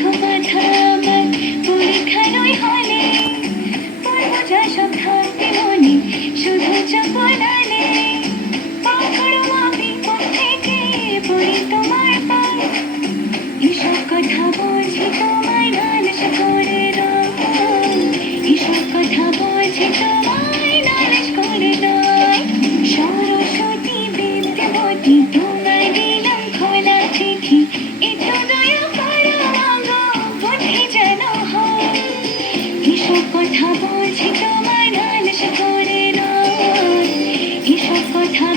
লেখো কথা আমার পরীক্ষার ওই হলে, পড়বো যা সব থাকবে মনে শুধু চপলালে। পাথরও আমি মন থেকে পড়ি তোমার পায়, এসব কথা বলছি তোমায় নালিশ করে নয়, এসব কথা বলছি তোমায় নালিশ করে নয়। সরস্বতী বিদ্যাবতী তোমায় দিলাম খোলা চিঠি, একটু দয়া করো মাগো বুদ্ধি যেন হয়। এসব কথা বলছি তোমায় নালিশ করে নয়, এসব কথা